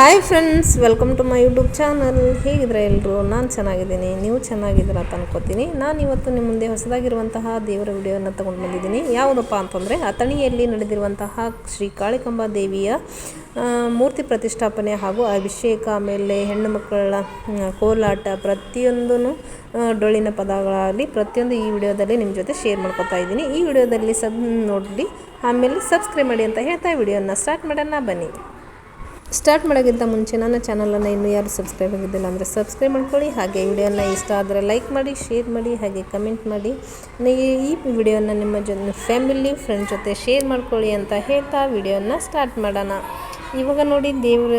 Hi friends, welcome to my YouTube channel. ಹೇಗಿದ್ರೆ ಎಲ್ಲರೂ? ನಾನು ಚೆನ್ನಾಗಿದ್ದೀನಿ, ನೀವು ಚೆನ್ನಾಗಿದ್ದೀರ ಅಂತ ಅನ್ಕೋತೀನಿ. ನಾನು ಇವತ್ತು ನಿಮ್ಮ ಮುಂದೆ ಹೊಸದಾಗಿರುವಂತಹ ದೇವರ ವಿಡಿಯೋನ ತೊಗೊಂಡು ಬಂದಿದ್ದೀನಿ. ಯಾವುದಪ್ಪ ಅಂತಂದರೆ, ಅಥಣಿಯಲ್ಲಿ ನಡೆದಿರುವಂತಹ ಶ್ರೀ ಕಾಳಿಕಾಂಬಾ ದೇವಿಯ ಮೂರ್ತಿ ಪ್ರತಿಷ್ಠಾಪನೆ ಹಾಗೂ ಅಭಿಷೇಕ, ಆಮೇಲೆ ಹೆಣ್ಣು ಮಕ್ಕಳ ಕೋಲಾಟ, ಪ್ರತಿಯೊಂದೂ ಡೊಳ್ಳಿನ ಪದಗಳಲ್ಲಿ ಪ್ರತಿಯೊಂದು ಈ ವಿಡಿಯೋದಲ್ಲಿ ನಿಮ್ಮ ಜೊತೆ ಶೇರ್ ಮಾಡ್ಕೊತಾ ಇದ್ದೀನಿ. ಈ ವಿಡಿಯೋದಲ್ಲಿ ನೋಡಿ ಆಮೇಲೆ ಸಬ್ಸ್ಕ್ರೈಬ್ ಮಾಡಿ ಅಂತ ಹೇಳ್ತಾ ವಿಡಿಯೋನ ಸ್ಟಾರ್ಟ್ ಮಾಡೋಣ ಬನ್ನಿ. ಸ್ಟಾರ್ಟ್ ಮಾಡೋಕ್ಕಿಂತ ಮುಂಚೆ ನನ್ನ ಚಾನಲನ್ನು ಇನ್ನೂ ಯಾರು ಸಬ್ಸ್ಕ್ರೈಬ್ ಆಗಿದ್ದಿಲ್ಲ ಅಂದರೆ ಸಬ್ಸ್ಕ್ರೈಬ್ ಮಾಡ್ಕೊಳ್ಳಿ. ಹಾಗೆ ವಿಡಿಯೋನ ಇಷ್ಟ ಆದರೆ ಲೈಕ್ ಮಾಡಿ, ಶೇರ್ ಮಾಡಿ, ಹಾಗೆ ಕಮೆಂಟ್ ಮಾಡಿ. ಈ ವಿಡಿಯೋನ ನಿಮ್ಮ ಫ್ಯಾಮಿಲಿ ಫ್ರೆಂಡ್ ಜೊತೆ ಶೇರ್ ಮಾಡ್ಕೊಳ್ಳಿ ಅಂತ ಹೇಳ್ತಾ ವಿಡಿಯೋನ ಸ್ಟಾರ್ಟ್ ಮಾಡೋಣ. ಇವಾಗ ನೋಡಿ, ದೇವರ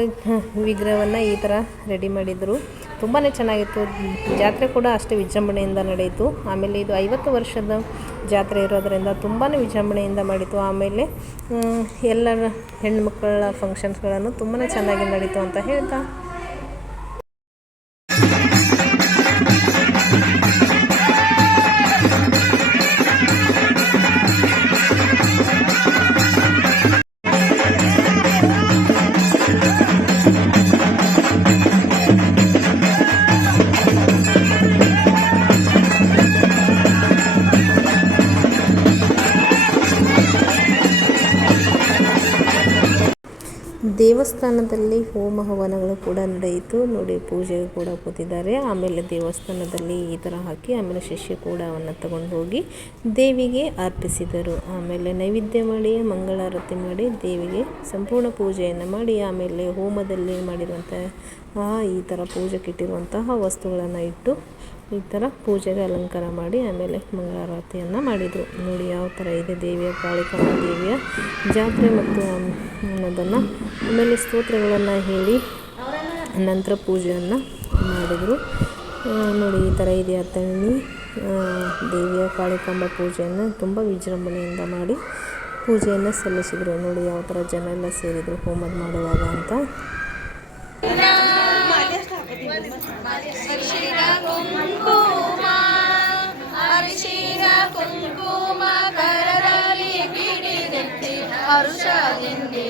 ವಿಗ್ರಹವನ್ನು ಈ ಥರ ರೆಡಿ ಮಾಡಿದರು. ತುಂಬಾ ಚೆನ್ನಾಗಿತ್ತು. ಜಾತ್ರೆ ಕೂಡ ಅಷ್ಟೇ ವಿಜೃಂಭಣೆಯಿಂದ ನಡೆಯಿತು. ಆಮೇಲೆ ಇದು 50 ವರ್ಷದ ಜಾತ್ರೆ ಇರೋದರಿಂದ ತುಂಬಾ ವಿಜೃಂಭಣೆಯಿಂದ ಮಾಡಿತು. ಆಮೇಲೆ ಎಲ್ಲ ಹೆಣ್ಮಕ್ಕಳ ಫಂಕ್ಷನ್ಸ್ಗಳನ್ನು ತುಂಬಾ ಚೆನ್ನಾಗಿ ನಡೀತು ಅಂತ ಹೇಳ್ತಾ ದೇವಸ್ಥಾನದಲ್ಲಿ ಹೋಮ ಹವನಗಳು ಕೂಡ ನಡೆಯಿತು. ನೋಡಿ, ಪೂಜೆಗೆ ಕೂಡ ಕೂತಿದ್ದಾರೆ. ಆಮೇಲೆ ದೇವಸ್ಥಾನದಲ್ಲಿ ಈ ಥರ ಹಾಕಿ ಆಮೇಲೆ ಶಿಷ್ಯ ಕೂಡ ಅವನ್ನು ತಗೊಂಡು ಹೋಗಿ ದೇವಿಗೆ ಅರ್ಪಿಸಿದರು. ಆಮೇಲೆ ನೈವೇದ್ಯ ಮಾಡಿ ಮಂಗಳಾರತಿ ಮಾಡಿ ದೇವಿಗೆ ಸಂಪೂರ್ಣ ಪೂಜೆಯನ್ನು ಮಾಡಿ ಆಮೇಲೆ ಹೋಮದಲ್ಲಿ ಮಾಡಿರುವಂತಹ ಈ ಥರ ಪೂಜೆಗಿಟ್ಟಿರುವಂತಹ ವಸ್ತುಗಳನ್ನು ಇಟ್ಟು ಈ ಥರ ಪೂಜೆಗೆ ಅಲಂಕಾರ ಮಾಡಿ ಆಮೇಲೆ ಮಂಗಳಾರತಿಯನ್ನು ಮಾಡಿದರು. ನೋಡಿ ಯಾವ ಥರ ಇದೆ ದೇವಿಯ ಕಾಳಿಕಾಂಬಾ ದೇವಿಯ ಜಾತ್ರೆ ಮತ್ತು ಅನ್ನೋದನ್ನು. ಆಮೇಲೆ ಸ್ತೋತ್ರಗಳನ್ನು ಹೇಳಿ ನಂತರ ಪೂಜೆಯನ್ನು ಮಾಡಿದರು. ನೋಡಿ ಈ ಥರ ಇದೆ ಅಥಣಿ ದೇವಿಯ ಕಾಳಿಕಾಂಬಾ ಪೂಜೆಯನ್ನು ತುಂಬ ವಿಜೃಂಭಣೆಯಿಂದ ಮಾಡಿ ಪೂಜೆಯನ್ನು ಸಲ್ಲಿಸಿದರು. ನೋಡಿ ಯಾವ ಥರ ಜನ ಎಲ್ಲ ಸೇರಿದರು ಹೋಮದ ಮಾಡುವಾಗ ಅಂತ. ಕುಂಕುಮ ಕರದಲ್ಲಿ ಗಿಡಿದೆತ್ತಿ ಹರುಷದಿಂದೆ